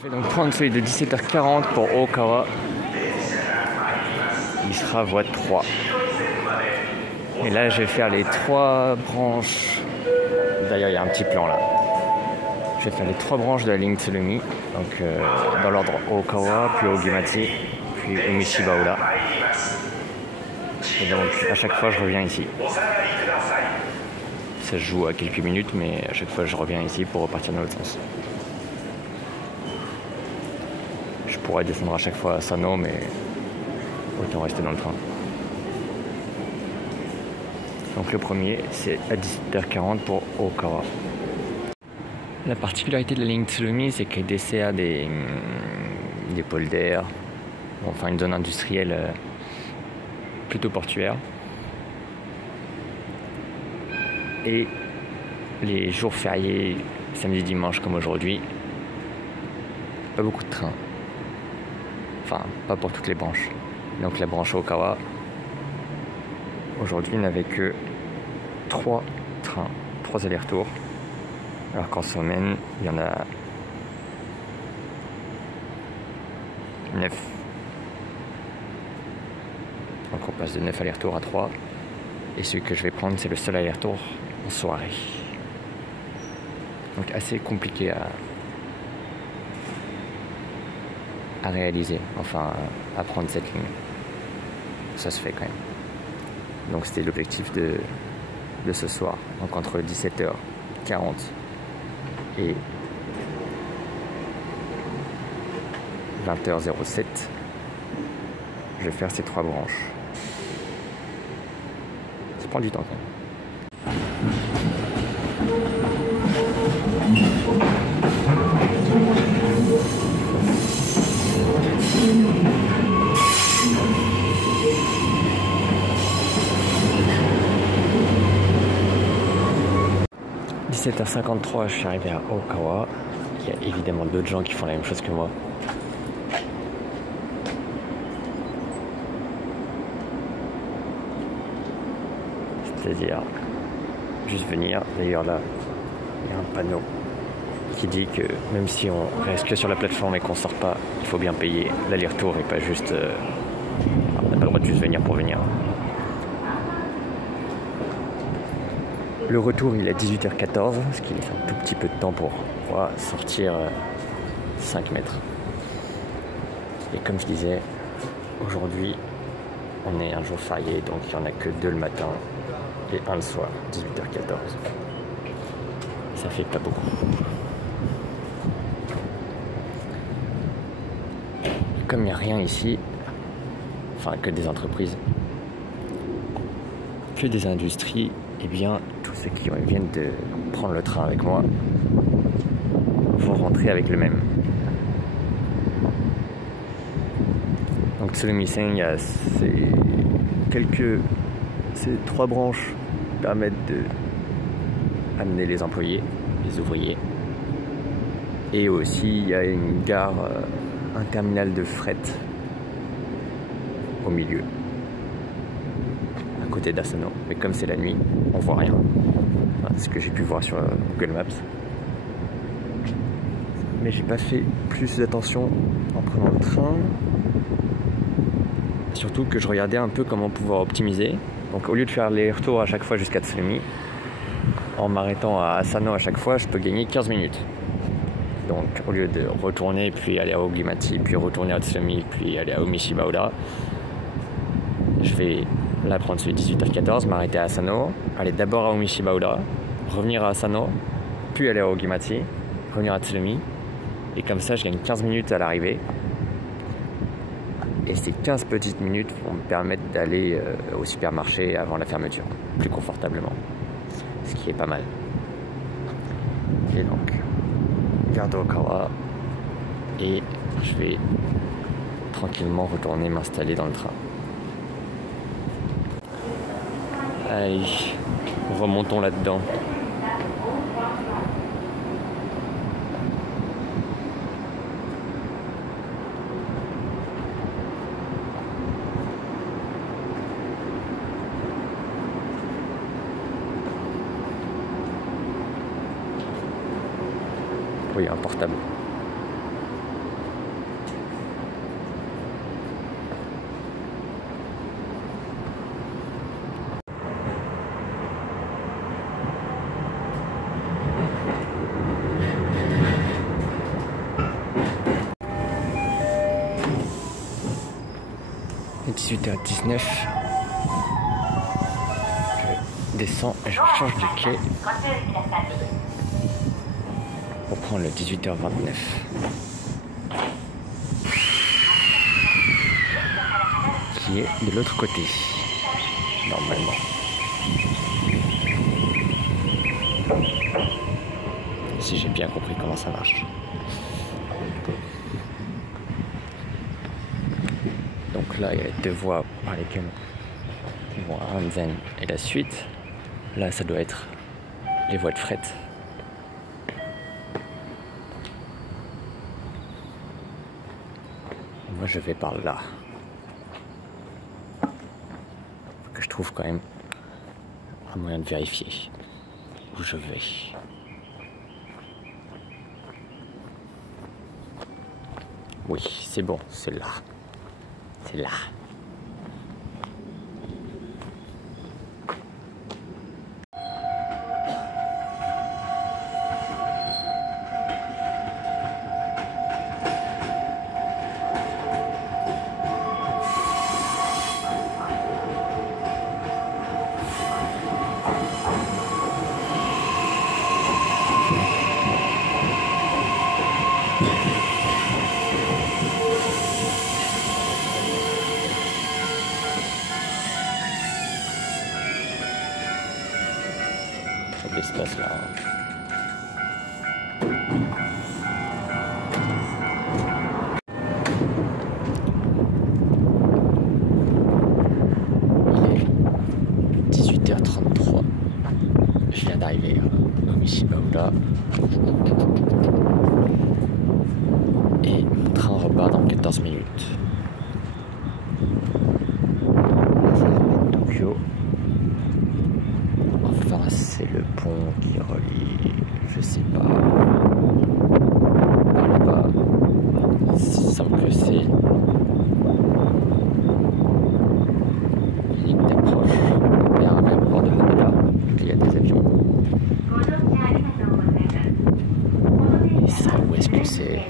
Je vais donc prendre celui de 17h40 pour Ōkawa. Il sera voie 3. Et là, je vais faire les 3 branches. D'ailleurs, il y a un petit plan là. Je vais faire les 3 branches de la ligne Tsurumi. Donc, dans l'ordre Ōkawa, puis Ogimachi, puis Umishibaura. Et donc, à chaque fois, je reviens ici. Ça se joue à quelques minutes, mais à chaque fois, je reviens ici pour repartir dans l'autre sens. Je pourrais descendre à chaque fois à Sano, mais autant rester dans le train. Donc le premier, c'est à 17h40 pour Ōkawa. La particularité de la ligne Tsurumi, c'est qu'elle dessert des polders, enfin une zone industrielle plutôt portuaire. Et les jours fériés, samedi, dimanche comme aujourd'hui, pas beaucoup de trains. Enfin, pas pour toutes les branches. Donc la branche Ōkawa, aujourd'hui, n'avait que 3 trains, 3 allers-retours. Alors qu'en semaine, il y en a 9. Donc on passe de 9 allers-retours à 3. Et celui que je vais prendre, c'est le seul aller-retour en soirée. Donc assez compliqué à réaliser, enfin à prendre cette ligne. Ça se fait quand même. Donc c'était l'objectif de ce soir. Donc entre 17h40 et 20h07, je vais faire ces 3 branches. Ça prend du temps quand même. 17h53, je suis arrivé à Ōkawa. Il y a évidemment d'autres gens qui font la même chose que moi. C'est-à-dire juste venir. D'ailleurs là, il y a un panneau qui dit que même si on reste que sur la plateforme et qu'on sort pas, il faut bien payer l'aller-retour et pas juste... on n'a pas le droit de juste venir pour venir. Le retour, il est à 18h14, ce qui laisse un tout petit peu de temps pour sortir 5 mètres. Et comme je disais, aujourd'hui, on est un jour férié, donc il n'y en a que 2 le matin et 1 le soir, 18h14. Ça fait pas beaucoup. Et comme il n'y a rien ici, enfin que des entreprises, que des industries, eh bien, tous ceux qui viennent de prendre le train avec moi vont rentrer avec le même. Donc Tsurumi-sen, il y a ces 3 branches permettent de amener les employés, les ouvriers. Et aussi, il y a une gare, un terminal de fret au milieu. Côté d'Asano, mais comme c'est la nuit, on voit rien. Enfin, c'est ce que j'ai pu voir sur Google Maps. Mais j'ai pas fait plus d'attention en prenant le train. Surtout que je regardais un peu comment pouvoir optimiser. Donc au lieu de faire les retours à chaque fois jusqu'à Tsurumi, en m'arrêtant à Asano à chaque fois, je peux gagner 15 minutes. Donc au lieu de retourner, puis aller à Ogimachi, puis retourner à Tsurumi, puis aller à Umishibaura, je vais là prendre celui de 18h14, m'arrêter à Asano, aller d'abord à Umishibaura, revenir à Asano, puis aller à Ogimachi, revenir à Tsurumi, et comme ça je gagne 15 minutes à l'arrivée. Et ces 15 petites minutes vont me permettre d'aller au supermarché avant la fermeture, plus confortablement, ce qui est pas mal. Et donc, gare d'Ōkawa, et je vais tranquillement retourner m'installer dans le train. Allez, remontons là-dedans. Oui, un portable. 18h19. Je descends et je change de quai pour prendre le 18h29. Qui est de l'autre côté, normalement. Si j'ai bien compris comment ça marche. Donc là, il y a les deux voies par lesquelles ils vont à Hansen et la suite. Là, ça doit être les voies de fret. Et moi, je vais par là. Faut que je trouve quand même un moyen de vérifier où je vais. Oui, c'est bon, c'est là. C'est là. L'espace là. Il est 18h33. Je viens d'arriver au Mishibaura. Et mon train repart dans 14 minutes. Tokyo. Enfin, c'est le pont qui relie, je sais pas, par là-bas. Il semble que c'est une ligne d'approche vers un aéroport de Haneda, il y a des avions. Et ça, où est-ce que c'est?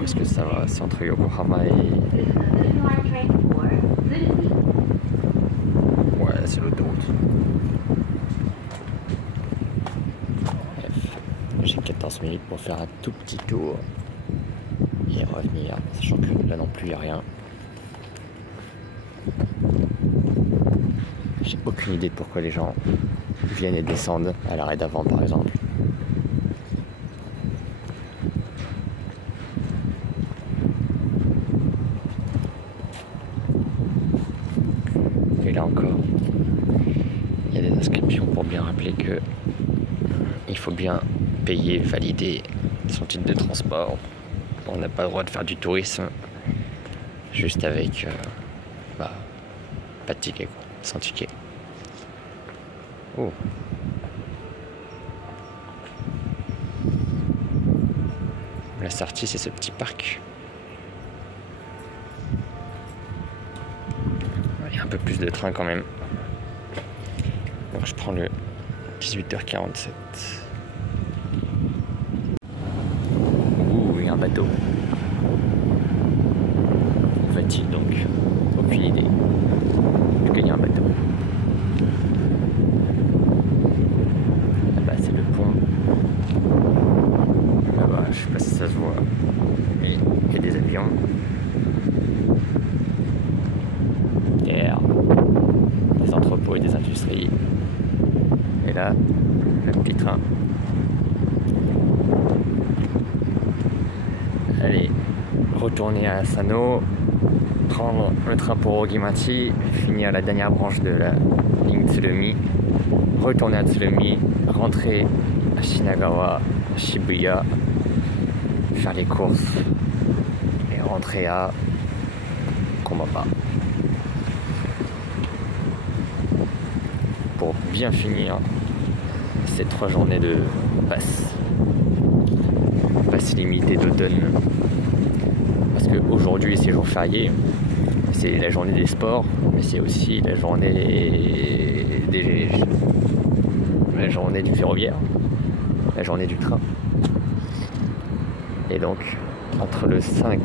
Où est-ce que ça va? C'est entre Yokohama et... Ouais, c'est l'autoroute. J'ai 14 minutes pour faire un tout petit tour et revenir, sachant que là non plus il n'y a rien. J'ai aucune idée de pourquoi les gens viennent et descendent à l'arrêt d'avant par exemple. Et là encore, il y a des inscriptions pour bien rappeler que il faut bien payer, valider son titre de transport. On n'a pas le droit de faire du tourisme juste avec pas de ticket quoi, sans ticket. Oh. La sortie c'est ce petit parc. Il y a un peu plus de train quand même. Donc je prends le 18h47. Ouh, il y a un bateau. Où va-t-il donc? Aucune idée. En tout cas, il y a un bateau. Là-bas, c'est le pont. Là-bas, je sais pas si ça se voit. Mais il y a des avions. Derrière, des entrepôts et des industries. Et là, le petit train. Allez, retourner à Asano, prendre le train pour Ogimachi, finir la dernière branche de la ligne Tsurumi, retourner à Tsurumi, rentrer à Shinagawa, Shibuya, faire les courses et rentrer à Komaba. Pour bien finir ces 3 journées de passe illimitée d'automne. Parce qu'aujourd'hui c'est jour férié, c'est la journée des sports, mais c'est aussi la journée du ferroviaire, la journée du train. Et donc entre le 5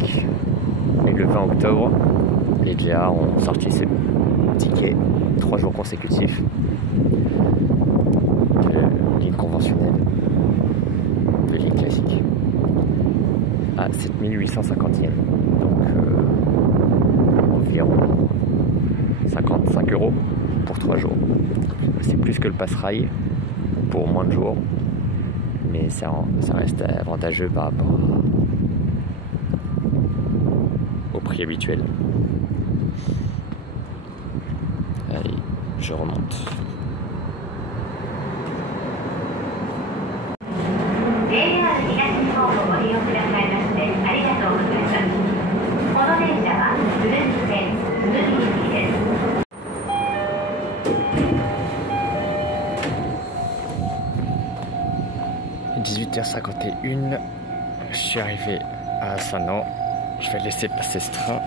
et le 20 octobre, les JR ont sorti ces tickets 3 jours consécutifs de ligne conventionnelle, de ligne classique, à 7850 yens, donc environ 55 € pour 3 jours. C'est plus que le pass rail pour moins de jours, mais ça reste avantageux par rapport au prix habituel. Allez, je remonte. « 18h51, je suis arrivé à Asano. Je vais laisser passer ce train.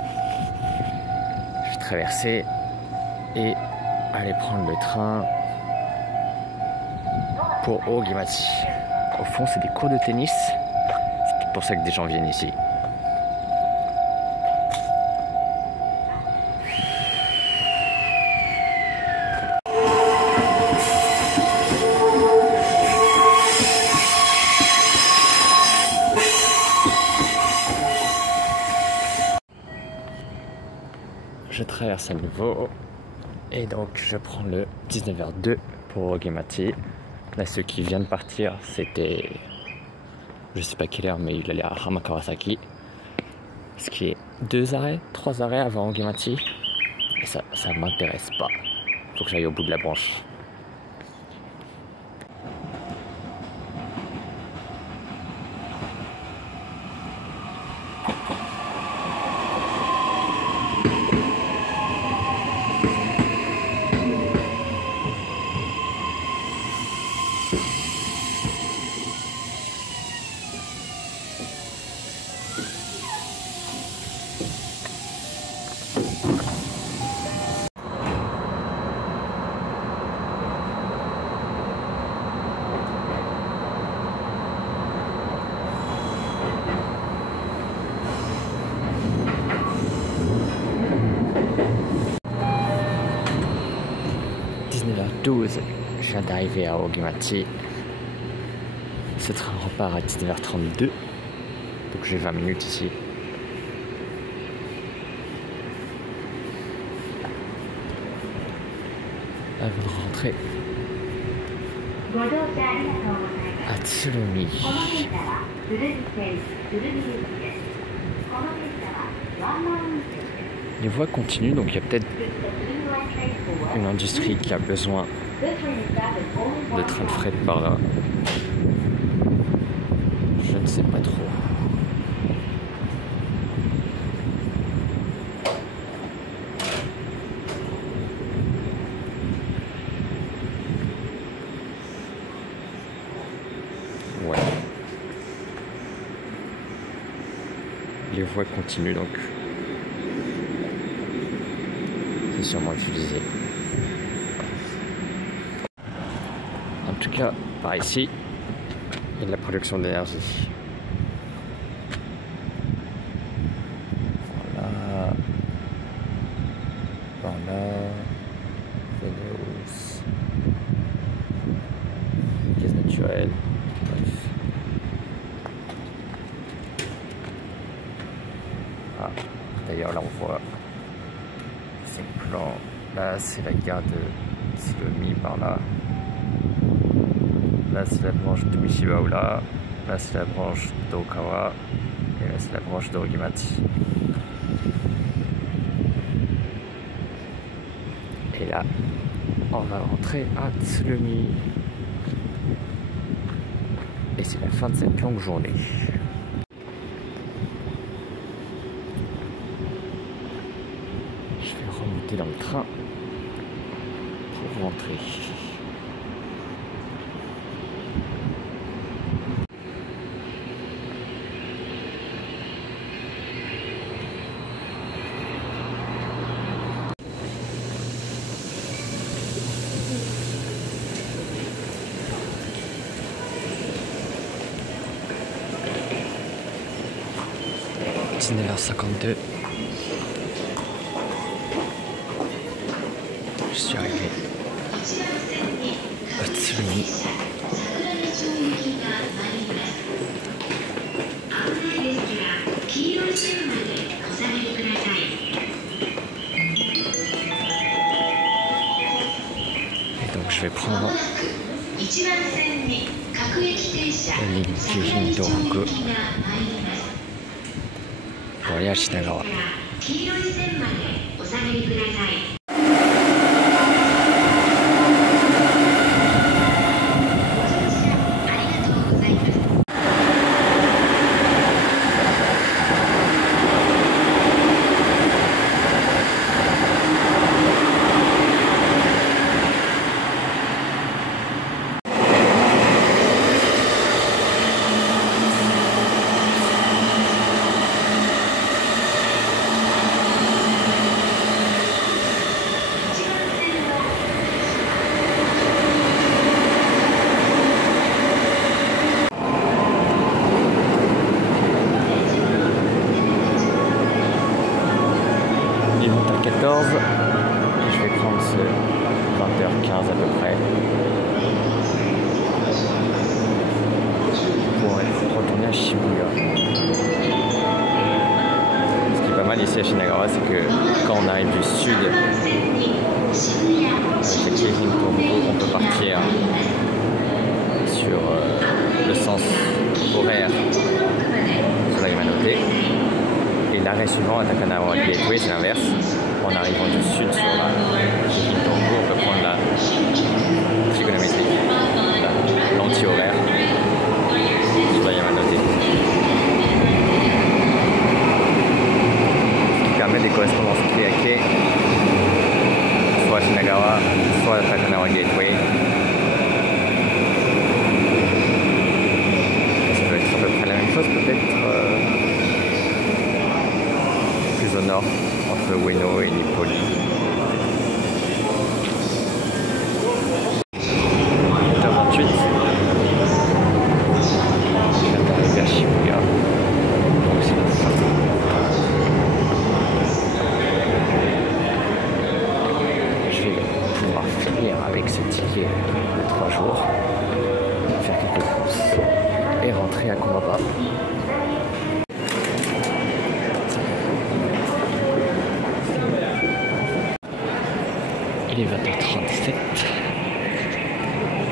Je vais traverser et aller prendre le train pour Ogimachi. Au fond, c'est des cours de tennis. C'est pour ça que des gens viennent ici. Je traverse à nouveau et donc je prends le 19h02 pour Ogimachi. Là, ceux qui viennent de partir, c'était, je sais pas quelle heure, mais il allait à Hamakawasaki, ce qui est 3 arrêts avant Ogimachi, et ça m'intéresse pas. Faut que j'aille au bout de la branche. Je viens d'arriver à Ogimachi. Ce train repart à 19h32, donc j'ai 20 minutes ici. Avant de rentrer à Tsurumi. Les voies continuent, donc il y a peut-être une industrie qui a besoin de train de fret par là. Je ne sais pas trop. Ouais. Les voies continuent, donc c'est sûrement utilisé. En tout cas, par ici, il y a de la production d'énergie. Voilà. Voilà. Vénéus. Gaz naturel. Bref. Ah, d'ailleurs, là, on voit ces plans. Là, c'est la gare de Tsurumi par là. Là, c'est la branche de Mishibaura. Là, c'est la branche d'Okawa. Et là, c'est la branche d'Ogimachi. Et là, on va rentrer à Tsurumi. Et c'est la fin de cette longue journée. Je vais remonter dans le train pour rentrer. – 19h52. Et donc je vais prendre la ligne Kijin-Tohoku pour aller à Shinagawa. Je vais prendre ce 20h15 à peu près pour retourner à Shibuya. Ce qui est pas mal ici à Shinagawa, c'est que quand on arrive du sud avec le Kijin-Tohoku, on peut partir sur le sens horaire sur la Yamanote. Et l'arrêt suivant à Takanawa Gateway, c'est l'inverse. En arrivant du sud sur la Kijin-Tohoku, on peut prendre la trigonométrique, l'anti-horaire sur la Yamanote. Ce qui permet des correspondances Keiake, soit à Shinagawa, soit à Takanawa Gateway. Ça doit être à peu près la même chose, peut-être plus au nord, entre Ueno et Nippoli. J'arrive à Shibuya. Donc c'est je vais pouvoir finir avec ce ticket de 3 jours, faire quelques courses et rentrer à Komaba. Il est 20h37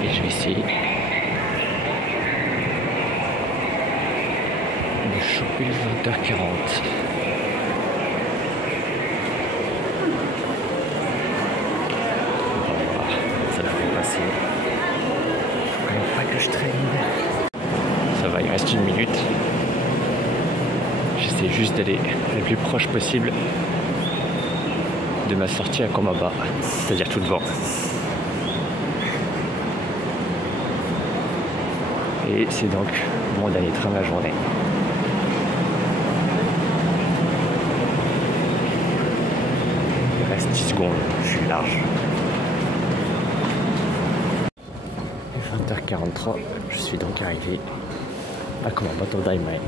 et je vais essayer de choper le 20h40. Voilà, ça devrait passer. Faut quand même pas que je traîne. Ça va, il reste 1 minute. J'essaie juste d'aller le plus proche possible de ma sortie à Komaba, c'est-à-dire tout devant. Et c'est donc mon dernier train de la journée. Il reste 10 secondes, je suis large. 20h43, je suis donc arrivé à Komaba Todaimae.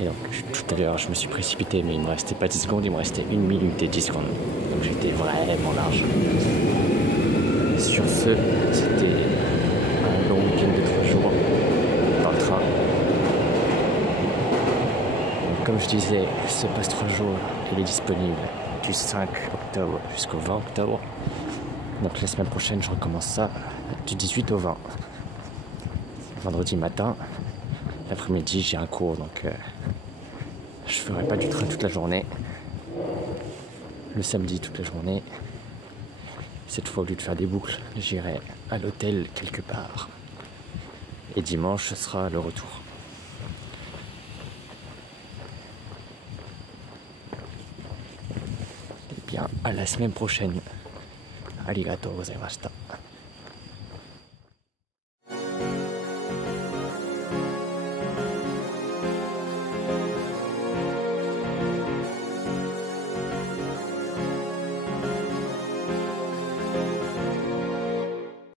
Et donc tout à l'heure je me suis précipité, mais il me restait pas 10 secondes, il me restait 1 minute et 10 secondes. Donc j'étais vraiment large. Et sur ce, c'était un long week-end de 3 jours dans le train. Donc, comme je disais, ce passe 3 jours, il est disponible du 5 octobre jusqu'au 20 octobre. Donc la semaine prochaine, je recommence ça du 18 au 20. Vendredi matin, l'après-midi, j'ai un cours, donc je ferai pas du train toute la journée. Le samedi, toute la journée. Cette fois, au lieu de faire des boucles, j'irai à l'hôtel quelque part. Et dimanche, ce sera le retour. Et bien, à la semaine prochaine. Arigatou gozaimashita.